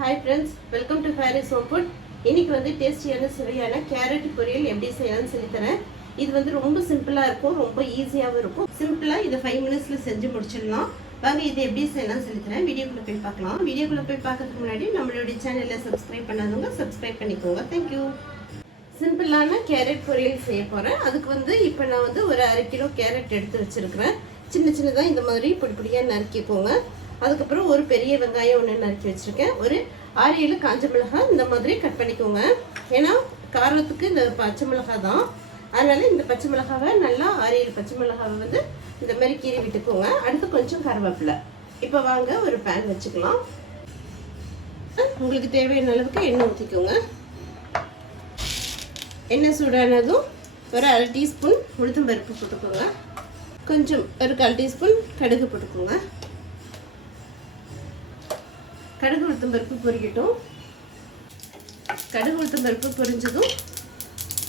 Hi friends welcome to ஃபேரி சோம் இன்னைக்கு வந்து டேஸ்டியான சுவையான கேரட் பொரியல் எப்படி செய்யலாம்னு சொல்லித்தரேன் இது வந்து ரொம்ப சிம்பிளாக இருக்கும் ரொம்ப ஈஸியாகவும் இருக்கும். சிம்பிளாக இதை ஃபைவ் மினிட்ஸில் செஞ்சு முடிச்சிடலாம். வாங்க இது எப்படி செய்யலாம்னு சொல்லித்தரேன் வீடியோக்குள்ளே போய் பார்க்கலாம். வீடியோக்குள்ளே போய் பார்க்கறதுக்கு முன்னாடி நம்மளுடைய சேனலில் சப்ஸ்கிரைப் பண்ணாதவங்க சப்ஸ்கிரைப் பண்ணிக்கோங்க. தேங்க்யூ சிம்பிளான கேரட் பொரியல் செய்ய போகிறேன் அதுக்கு வந்து இப்போ நான் வந்து ஒரு அரை கிலோ கேரட் எடுத்து வச்சுருக்கிறேன். சின்ன சின்னதாக இந்த மாதிரி பொடி பொடியாக நறுக்கிக்கோங்க. அதுக்கப்புறம் ஒரு பெரிய வெங்காயம் ஒன்று நறுக்கி வச்சுருக்கேன். ஒரு ஆறு ஏழு காஞ்ச மிளகாய் இந்த மாதிரி கட் பண்ணிக்கோங்க. ஏன்னா காரத்துக்கு இந்த பச்சை மிளகாய் தான். அதனால் இந்த பச்சை மிளகாவை நல்லா ஆறு ஏழு பச்சை மிளகாவை வந்து இந்த மாதிரி கீறி விட்டுக்கோங்க. அடுத்து கொஞ்சம் கருவேப்பிலை. இப்போ வாங்க ஒரு பேன் வச்சுக்கலாம். உங்களுக்கு தேவையான அளவுக்கு எண்ணெய் ஊற்றிக்கோங்க எண்ணெய் சூடானதும் ஒரு அரை டீஸ்பூன் உளுத்தம் பருப்பு போட்டுக்கோங்க. கொஞ்சம் ஒரு கால் டீஸ்பூன் கடுகு போட்டுக்கோங்க. கடுகு உளுத்தம் பருப்பு பொரிக்கட்டும் கடுகு உளுத்தம் பருப்பு பொரிஞ்சதும்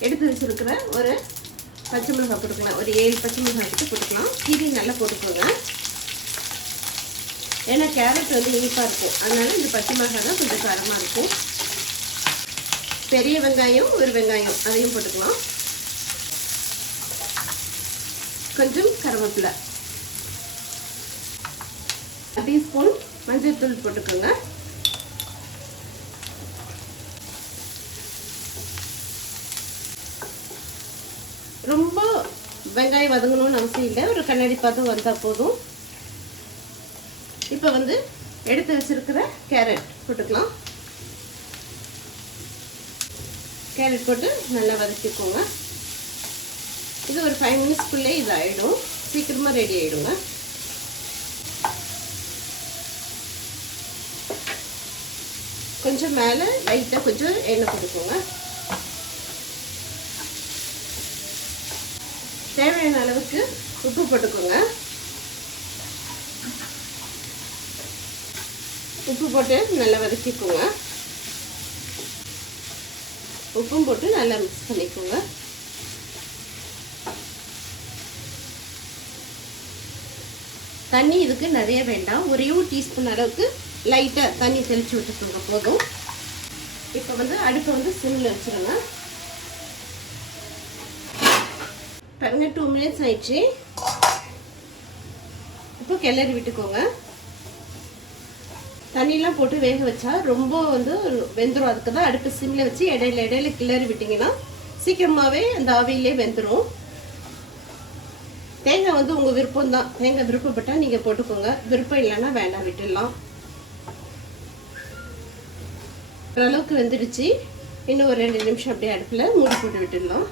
எடுத்து வச்சிருக்கிற ஒரு பச்சை மிளகாய் போட்டுக்கலாம். ஒரு ஏழு பச்சை மிளகாய் எடுத்து போட்டுக்கலாம். கீரி நல்லா போட்டுக்கோங்க. ஏன்னா கேரட் வந்து இனிப்பாக இருக்கும். அதனால் இந்த பச்சை மிளகாய் தான் கொஞ்சம் காரமாக இருக்கும். பெரிய வெங்காயம் ஒரு வெங்காயம் அதையும் போட்டுக்கலாம். கொஞ்சம் கருவேப்பிலை. டீஸ்பூன் மஞ்சள் தூள் போட்டுக்கோங்க. ரொம்ப வெங்காயம் வதங்கணும்னு அவசியம் இல்லை. ஒரு கண்ணாடி பார்த்து வந்தால் போதும். இப்போ வந்து எடுத்து வச்சிருக்கிற கேரட் போட்டுக்கலாம். கேரட் போட்டு நல்லா வதக்கிக்கோங்க. இது ஒரு ஃபைவ் மினிட்ஸ்க்குள்ளே இது ஆகிடும் சீக்கிரமாக ரெடி ஆகிடுங்க கொஞ்சம் மேலே லைட்டாக கொஞ்சம் எண்ணெய் போட்டுக்கோங்க. தேவையான அளவுக்கு உப்பு போட்டுக்கோங்க. உப்பு போட்டு நல்லா வதக்கிக்கோங்க. உப்பும் போட்டு நல்லா மிக்ஸ் பண்ணிக்கோங்க. தண்ணி இதுக்கு நிறைய வேண்டாம். ஒரே ஒரு டீஸ்பூன் அளவுக்கு லைட்டாக தண்ணி தெளித்து விட்டுக்கோங்க போதும். இப்போ வந்து அடுப்பை வந்து சிம்மில் வச்சுருங்க பாருங்க டூ மினிட்ஸ் ஆயிடுச்சு. இப்போ கிளறி விட்டுக்கோங்க. தண்ணியெலாம் போட்டு வேக வச்சா ரொம்ப வந்து வெந்துடும் அதுக்கு தான் அடுப்பு சிம்மில் வச்சு இடையில இடையில கிளறி விட்டிங்கன்னா சீக்கிரமாகவே அந்த ஆவியிலே வெந்துடும் தேங்காய் வந்து உங்கள் விருப்பம் தான் தேங்காய் விருப்பப்பட்டால் நீங்கள் போட்டுக்கோங்க. விருப்பம் இல்லைன்னா வேண்டாம் விட்டுடலாம். ஓரளவுக்கு வெந்துடுச்சு. இன்னும் ஒரு ரெண்டு நிமிஷம் அப்படியே அடுப்பில் மூடி போட்டு விட்டுடலாம்.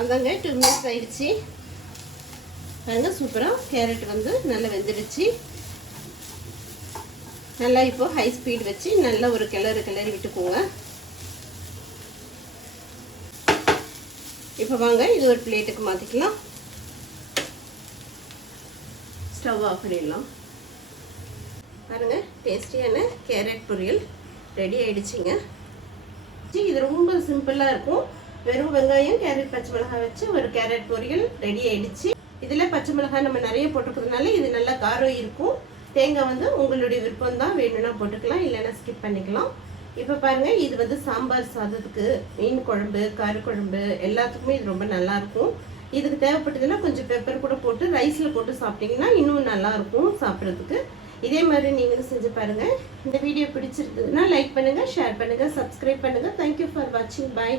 அதாங்க டூ மினிட்ஸ் ஆயிடுச்சு. பாருங்க சூப்பராக கேரட் வந்து நல்லா வெந்துடுச்சு. நல்லா இப்போ ஹை ஸ்பீட் வச்சு நல்லா ஒரு கிளறு கிளறி விட்டுக்கோங்க. இப்போ வாங்க இது ஒரு பிளேட்டுக்கு மாற்றிக்கலாம் ஸ்டவ் ஆஃப் பண்ணிடலாம். பாருங்க டேஸ்டியான கேரட் பொரியல் ரெடி ஆயிடுச்சுங்க. இது ரொம்ப சிம்பிளாக இருக்கும். வெறும் வெங்காயம் கேரட் பச்சை மிளகாய் வச்சு ஒரு கேரட் பொரியல் ரெடி ஆகிடுச்சி இதில் பச்சை மிளகாய் நம்ம நிறைய போட்டுக்கிறதுனால இது நல்லா காரம் இருக்கும். தேங்காய் வந்து உங்களுடைய விருப்பம் தான் வேணும்னா போட்டுக்கலாம் இல்லைன்னா ஸ்கிப் பண்ணிக்கலாம். இப்போ பாருங்கள் இது வந்து சாம்பார் சாதத்துக்கு மீன் குழம்பு காரக்குழம்பு எல்லாத்துக்குமே இது ரொம்ப நல்லாயிருக்கும் இதுக்கு தேவைப்பட்டதுன்னா கொஞ்சம் பெப்பர் கூட போட்டு ரைஸில் போட்டு சாப்பிட்டிங்கன்னா இன்னும் நல்லாயிருக்கும் சாப்பிட்றதுக்கு. இதே மாதிரி நீங்களும் செஞ்சு பாருங்கள் இந்த வீடியோ பிடிச்சிருக்குதுன்னா லைக் பண்ணுங்க ஷேர் பண்ணுங்கள் சப்ஸ்கிரைப் பண்ணுங்க. தேங்க்யூ ஃபார் வாட்சிங் பாய்